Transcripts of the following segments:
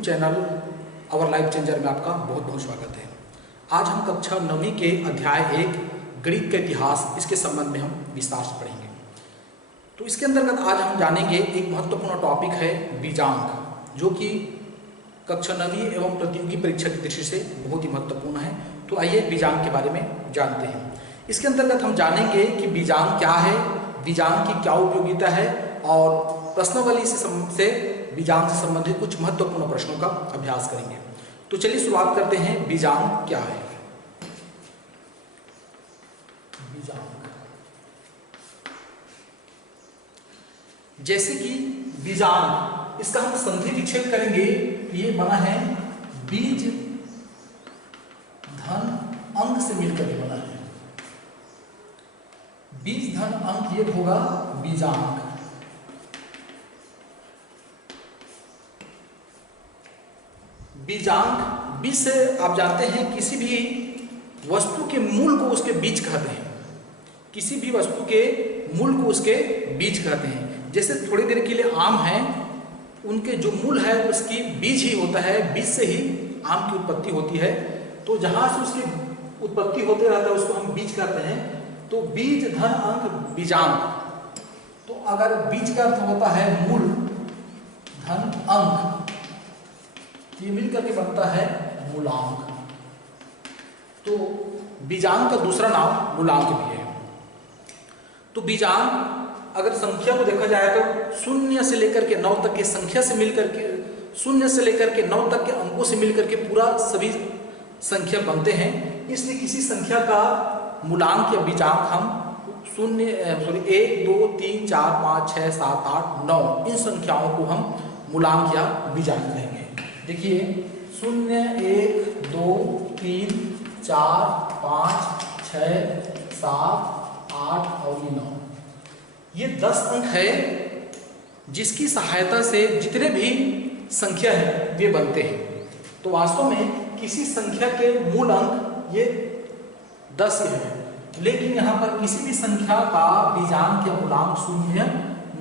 YouTube channel Our Life Changer में आपका बहुत बहुत स्वागत है। आज हम कक्षा 9वीं के अध्याय 1 गणित का इतिहास इसके संबंध में हम विस्तार से पढ़ेंगे। तो इसके अंतर्गत आज हम जानेंगे एक महत्वपूर्ण टॉपिक है बीजांक, जो कि कक्षा 9वीं एवं प्रतियोगी परीक्षा की दृष्टि से बहुत ही महत्वपूर्ण है। तो आइए बीजांक के बारे में जानते हैं। इसके अंतर्गत हम जानेंगे कि बीजांक क्या है, बीजांक की क्या उपयोगिता है और प्रश्नावली से बीजांक से संबंधित कुछ महत्वपूर्ण प्रश्नों का अभ्यास करेंगे। तो चलिए शुरुआत करते हैं। बीजांक क्या है? बीजांक जैसे कि बीजांक, इसका हम संधि विच्छेद करेंगे। ये बना है बीज धन अंक से मिलकर के बना है। बीज धन अंक ये होगा बीजांक। बीजांक बीज से आप जानते हैं किसी भी वस्तु के मूल को उसके बीज कहते हैं। किसी भी वस्तु के मूल को उसके बीज कहते हैं। जैसे थोड़ी देर के लिए आम है, उनके जो मूल है उसकी बीज ही होता है, बीज से ही आम की उत्पत्ति होती है। तो जहां से उसकी उत्पत्ति होते रहता है उसको हम बीज कहते हैं। तो बीज धन अंक बीजांक। तो अगर बीज का अर्थ होता है मूल, धन अंक, ये मिलकर के बनता है मूलांक। तो बीजांक का दूसरा नाम मूलांक भी है। तो बीजांक अगर संख्या को देखा जाए तो 0 से लेकर के 9 तक की संख्या से मिलकर के 0 से लेकर के 9 तक के अंकों से मिलकर के पूरा सभी संख्या बनते हैं। इसलिए किसी संख्या का मूलांक या बीजांक हम 1 2 3 4 5 6 7 8 9 इन संख्याओं को हम मूलांक या बीजांक कहेंगे। देखिए 0 1 2 3 4 5 6 7 8 और 9, ये 10 अंक है जिसकी सहायता से जितने भी संख्या है वे बनते हैं। तो वास्तव में किसी संख्या के मूल अंक ये 10 है, लेकिन यहाँ पर किसी भी संख्या का बीजांक या मूलांक 0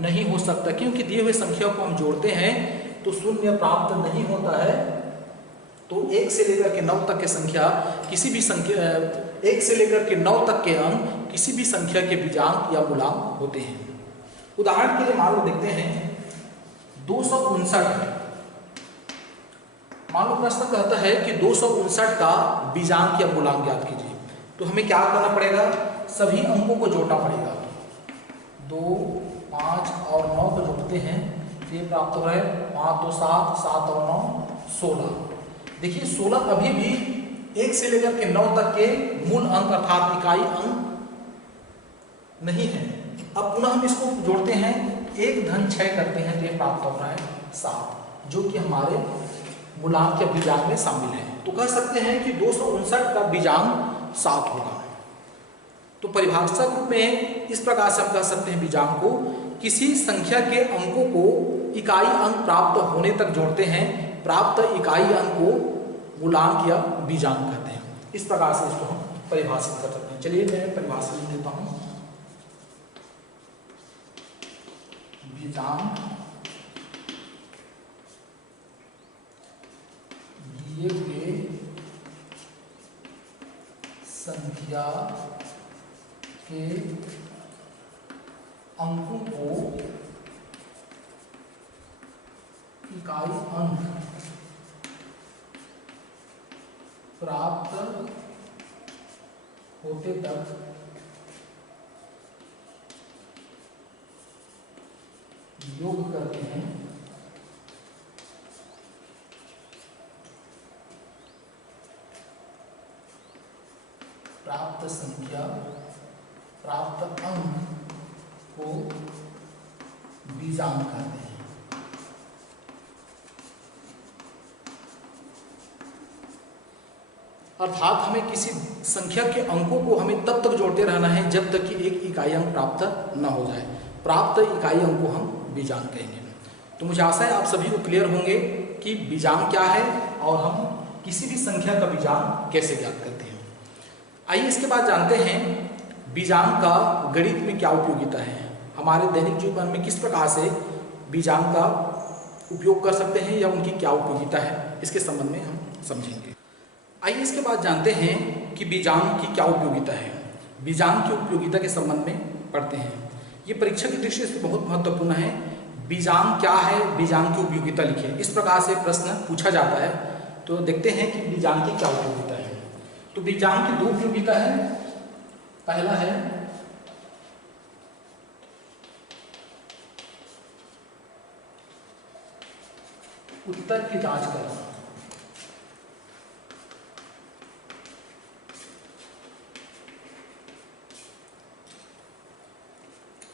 नहीं हो सकता, क्योंकि दिए हुए संख्या को हम जोड़ते हैं तो 0 प्राप्त नहीं होता है। तो 1 से लेकर के 9 तक की संख्या, किसी भी संख्या 1 से लेकर के 9 तक के अंक किसी भी संख्या के बीजांक या मूलांक होते हैं। उदाहरण के लिए मान लो देखते हैं 259। मान लो प्रश्न कहता है कि 259 का बीजांक या मूलांक ज्ञात कीजिए। तो हमें क्या करना पड़ेगा? सभी अंकों को जोड़ना पड़ेगा। 2 5 और 9 को जोड़ते हैं, ये प्राप्त हो रहा है 5 2 7 7 और 9 16। देखिए 16 अभी भी 1 से लेकर के 9 तक के मूल अंक अर्थात इकाई अंक नहीं है। अब पुनः हम इसको जोड़ते हैं, 1 धन 6 करते हैं तो ये प्राप्त हो रहा है 7, जो कि हमारे मूलांक या बीजांक में शामिल है। तो कह सकते हैं कि 259 का बीजांक 7 होगा। तो परिभाषा रूप में इस प्रकार से हम कह सकते हैं बीजांक को किसी संख्या के अंकों को इकाई अंक प्राप्त होने तक जोड़ते हैं। प्राप्त इकाई अंक को मूलांक या बीजांक कहते हैं। इस प्रकार से इसको हम परिभाषित कर सकते हैं। चलिए मैं परिभाषा लिख देता हूं। बीजांक दिए हुए संख्या के अंकों को इकाई अंक प्राप्त होते तक योग करते हैं। प्राप्त संख्या, प्राप्त अंक को बीजांक कहते हैं। अर्थात हमें किसी संख्या के अंकों को हमें तब तक जोड़ते रहना है जब तक कि एक इकाई अंक प्राप्त न हो जाए। प्राप्त इकाई अंक को हम बीजांक कहेंगे। तो मुझे आशा है आप सभी को क्लियर होंगे कि बीजांक क्या है और हम किसी भी संख्या का बीजांक कैसे ज्ञात करते हैं। आइए इसके बाद जानते हैं बीजांक का गणित में क्या उपयोगिता है, हमारे दैनिक जीवन में किस प्रकार से बीजांक का उपयोग कर सकते हैं या उनकी क्या उपयोगिता है, इसके संबंध में हम समझेंगे। आइए इसके बाद जानते हैं कि बीजांग की क्या उपयोगिता है। बीजांग की उपयोगिता के संबंध में पढ़ते हैं। ये परीक्षा की दृष्टि से बहुत महत्वपूर्ण है। बीजांग क्या है, बीजांग की उपयोगिता लिखिए, इस प्रकार से प्रश्न पूछा जाता है। तो देखते हैं कि बीजांग की क्या उपयोगिता है। तो बीजांग की 2 उपयोगिता है। पहला है उत्तर की जांच करना,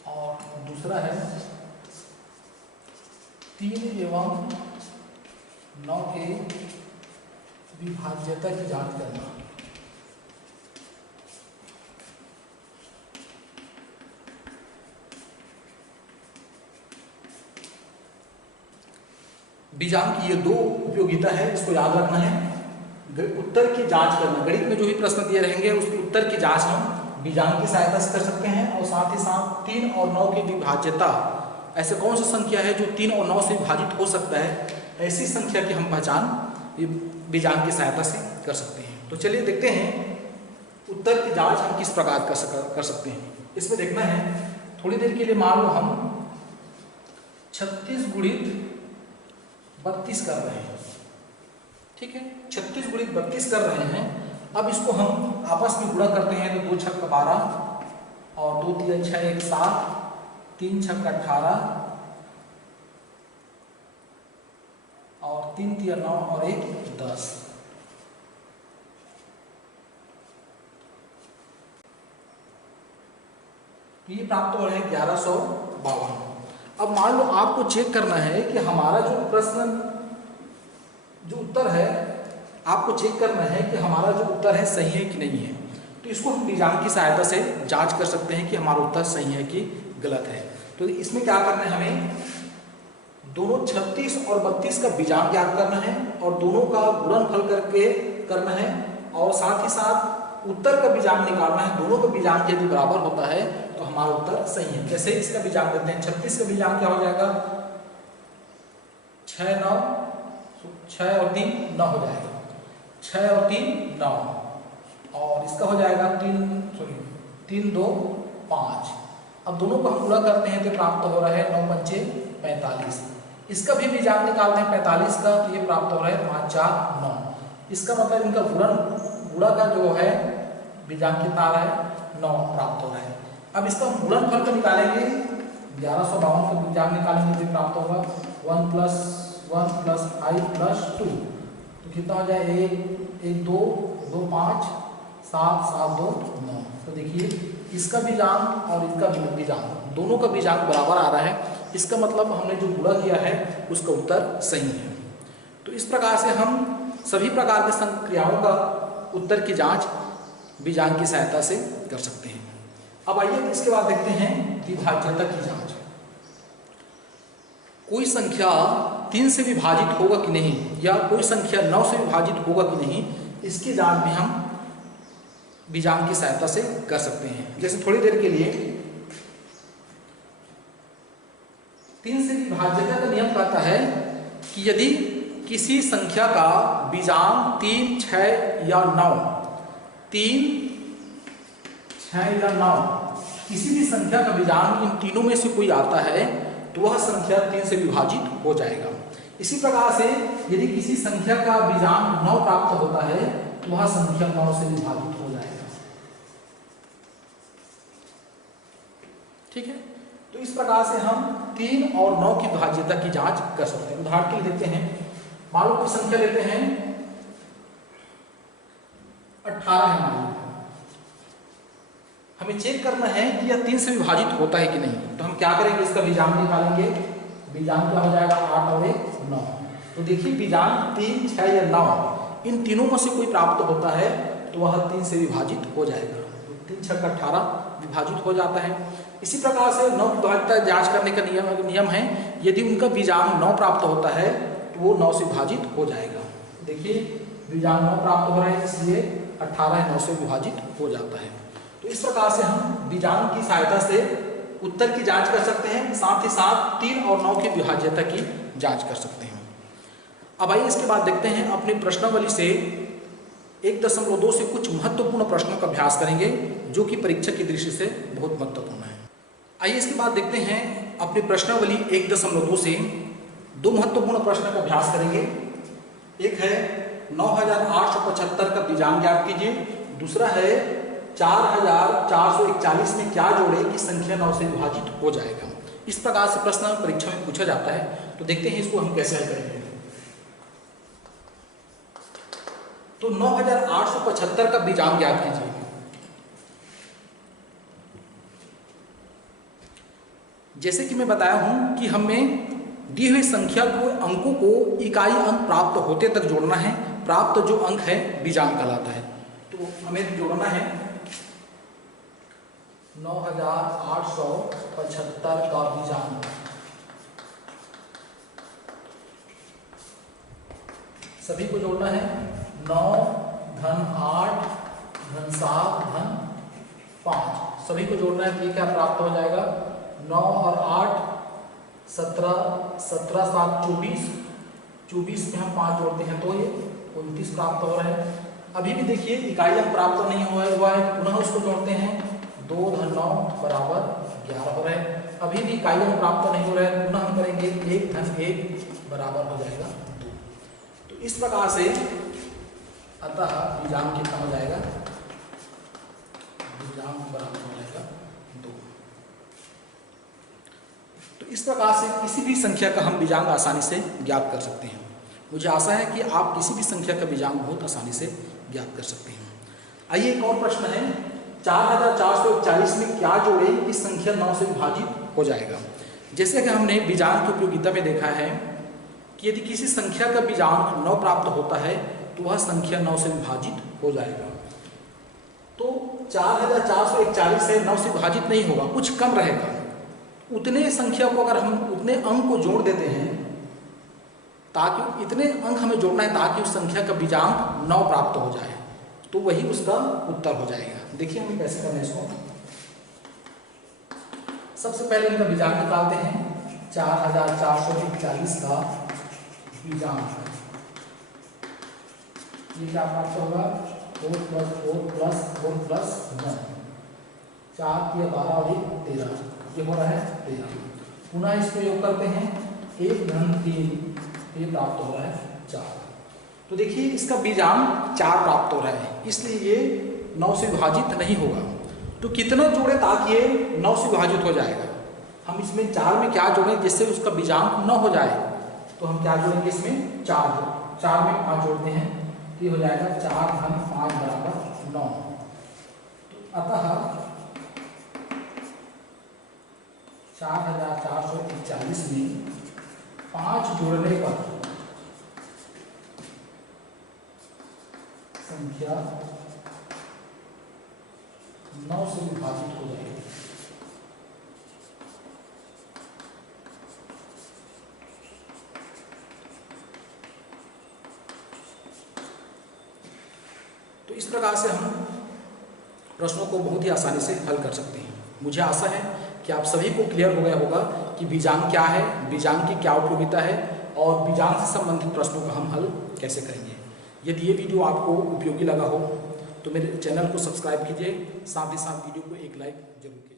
और दूसरा है 3 एवं 9 के विभाज्यता की जांच करना। बीजांग की ये 2 उपयोगिता है, इसको याद रखना है। उत्तर की जांच करना, गणित में जो भी प्रश्न दिए रहेंगे उसके उत्तर की जांच हम बीजांग की सहायता से कर सकते हैं। और साथ ही साथ 3 और 9 की विभाज्यता, ऐसे कौन सी संख्या है जो 3 और 9 से विभाजित हो सकता है, ऐसी संख्या की हम पहचान बीजांग की सहायता से कर सकते हैं। तो चलिए देखते हैं उत्तर की जांच हम किस प्रकार कर सकते हैं। इसमें देखना है, थोड़ी देर के लिए मान लो हम 36 गुणित 32 कर रहे हैं, ठीक है, 36 गुणित 32 कर रहे हैं। अब इसको हम आपस में गुणा करते हैं तो 2 छक 12 और 2 3 6 1 7, 3 छक 18 और 3 3 9 और 1 10। ये प्राप्त हो रहे हैं 1152। अब मान लो आपको चेक करना है कि हमारा जो प्रश्न जो उत्तर है, आपको चेक करना है कि हमारा जो उत्तर है सही है कि नहीं है। तो इसको हम बीजांग की सहायता से जांच कर सकते हैं कि हमारा उत्तर सही है कि गलत है। तो इसमें क्या करना है, हमें दोनों 36 और 32 का बीजांग ज्ञात करना है और दोनों का गुणनफल करके करना है, और साथ ही साथ उत्तर का बीजांग निकालना है। दोनों का बीजांग यदि बराबर होता है तो हमारा उत्तर सही है। जैसे इसका बीजांग देते हैं, 36 का बीजांग क्या हो जाएगा, 6 9, 6 और 3 9 हो जाएगा, 6 और 3 9, और इसका हो जाएगा 3 2 5। अब दोनों को हम गुणा करते हैं तो प्राप्त हो रहा है 9 पंचे 45। इसका भी बीजांग निकालते हैं 45 का, तो ये प्राप्त हो रहा है 5 4 9। इसका मतलब इनका गुणा का जो है बीजांग कितना आ रहा है, 9 प्राप्त हो रहा है। अब इसका हम गुणनफल का निकालेंगे, 1152 का बीजांग निकालेंगे तो प्राप्त होगा 1 + 1 + 5 + 2, तो कितना हो जाए 1 1 2 2 5 7 7 2 9। तो देखिए इसका बीजांग और इसका बीजांग, दोनों का बीजांग बराबर आ रहा है। इसका मतलब हमने जो गुणा किया है उसका उत्तर सही है। तो इस प्रकार से हम सभी प्रकार के संक्रियाओं का उत्तर की जांच बीजांग की सहायता से कर सकते हैं। अब आइए इसके बाद देखते हैं विभाज्यता की जांच। कोई संख्या 3 से विभाजित होगा कि नहीं, या कोई संख्या 9 से विभाजित होगा कि नहीं, इसकी जांच भी हम बीजांग की सहायता से कर सकते हैं। जैसे थोड़ी देर के लिए 3 से विभाज्यता का नियम कहता है कि यदि किसी संख्या का बीजांग 3 6 या 9, 3 6 या 9, किसी भी संख्या का बीजांग इन तीनों में से कोई आता है तो वह संख्या 3 से विभाजित हो जाएगा। इसी प्रकार से यदि किसी संख्या का बीजांग 9 प्राप्त होता है तो वह संख्या 9 से विभाजित हो जाएगा, ठीक है। तो इस प्रकार से हम 3 और 9 की विभाज्यता की जांच कर सकते हैं। उदाहरण के लिए देते हैं, मान लो कोई संख्या लेते हैं 18 है, मान लो हमें चेक करना है कि यह 3 से विभाजित होता है कि नहीं। तो हम क्या करेंगे, इसका बीजांग निकालेंगे। बीजांग क्या हो जाएगा 8 और 1 9। तो देखिए बीजांग 3 6 या 9 इन तीनों में से कोई प्राप्त होता है तो वह 3 से विभाजित हो जाएगा। 3 6 18 विभाजित हो जाता है। इसी प्रकार से 9 की विभाज्यता जांच करने का नियम है, यदि उनका बीजांग 9 प्राप्त होता है तो वो 9 से विभाजित हो जाएगा। देखिए बीजांग 9 प्राप्त हो रहा है, इसलिए 18 9 से विभाजित हो जाता है। तो इस प्रकार से हम बीजांग की सहायता से उत्तर की जांच कर सकते हैं, साथ ही साथ 3 और 9 की विभाज्यता की जांच कर सकते हैं। अब आइए इसके बाद देखते हैं अपनी प्रश्नावली से 1.2 से कुछ महत्वपूर्ण प्रश्नों का अभ्यास करेंगे जो कि परीक्षा की दृष्टि से बहुत महत्वपूर्ण है। आइए इसके बाद देखते हैं अपनी प्रश्नावली 1.2 से 2 महत्वपूर्ण प्रश्न का अभ्यास करेंगे। एक है 9875 का बीजांग ज्ञात कीजिए, दूसरा है 4441 में क्या जोड़े कि संख्या 9 से विभाजित हो जाएगा। इस प्रकार से प्रश्न परीक्षा में पूछा जाता है, तो देखते हैं इसको हम कैसे हल करेंगे। तो 9875 का बीजांग ज्ञात कीजिए। जैसे कि मैं बताया हूं कि हमें दी हुई संख्या को अंकों को इकाई अंक प्राप्त होते तक जोड़ना है। प्राप्त जो अंक है बीजांग कहलाता है। तो हमें जोड़ना है 9875 का बीजांग। सभी को जोड़ना है 9 धन 8 धन 7 धन 5, सभी को जोड़ना है। ये क्या प्राप्त हो जाएगा 9 और 8 17, 17 7 24, 24 में हम 5 जोड़ते हैं तो ये 29 प्राप्त हो रहा है। अभी भी देखिए इकाई अंक प्राप्त नहीं हुआ है, पुनः उसको जोड़ते हैं 2 धन 9 बराबर 11 हो रहा है। अभी भी इकाई अंक प्राप्त नहीं हो रहा है, पुनः हम करेंगे 1 धन 1 बराबर हो जाएगा 2। तो इस प्रकार से अतः बीजांग कितना हो जाएगा, बीजांग बराबर हो जाएगा 2। तो इस प्रकार से किसी भी संख्या का हम बीजांग आसानी से ज्ञात कर सकते हैं। मुझे आशा है कि आप किसी भी संख्या का बीजांग बहुत आसानी से ज्ञात कर सकते हैं। आइए एक और प्रश्न है 4441 में क्या जोड़े कि संख्या 9 से विभाजित हो जाएगा। जैसे कि हमने बीजांग की उपयोगिता में देखा है कि यदि किसी संख्या का बीजांग 9 प्राप्त होता है तो वह संख्या 9 से विभाजित हो जाएगा। तो 4441 है 9 से विभाजित नहीं होगा, कुछ कम रहेगा। उतने संख्या को अगर हम उतने अंक को जोड़ देते हैं, ताकि इतने अंक हमें जोड़ना है ताकि उस संख्या का बीजांग 9 प्राप्त हो जाए, तो वही उसका उत्तर हो जाएगा। देखिए हमें कैसे करना है इसको। सबसे पहले इनका बीजांग निकालते हैं। 4441 का बीजांग ये क्या प्राप्त होगा 4 + 4 + 4 + 1, 4 × 12 और 1 13, ये हो रहा है 13। पुनः इसको योग करते हैं 1 धन 3, ये प्राप्त हो रहा है 4। तो देखिए इसका बीजांग 4 प्राप्त हो रहा है, इसलिए ये 9 से विभाजित नहीं होगा। तो कितना जोड़े ताकि ये 9 से विभाजित हो जाएगा। हम इसमें 4 में क्या जोड़ें जिससे उसका बीजांग 9 हो जाए। तो हम क्या जोड़ेंगे इसमें 4 में 5 जोड़ते हैं, तो ये हो जाएगा 4 धन 5 बराबर 9। तो अतः 4441 में 5 जोड़ने पर संख्या 9 से विभाजित हो जाएगी। तो इस प्रकार से हम प्रश्नों को बहुत ही आसानी से हल कर सकते हैं। मुझे आशा है कि आप सभी को क्लियर हो गया होगा कि बीजांग क्या है, बीजांग की क्या उपयोगिता है और बीजांग से संबंधित प्रश्नों का हम हल कैसे करेंगे। यदि ये वीडियो आपको उपयोगी लगा हो तो मेरे चैनल को सब्सक्राइब कीजिए, साथ ही साथ वीडियो को एक लाइक जरूर कीजिए।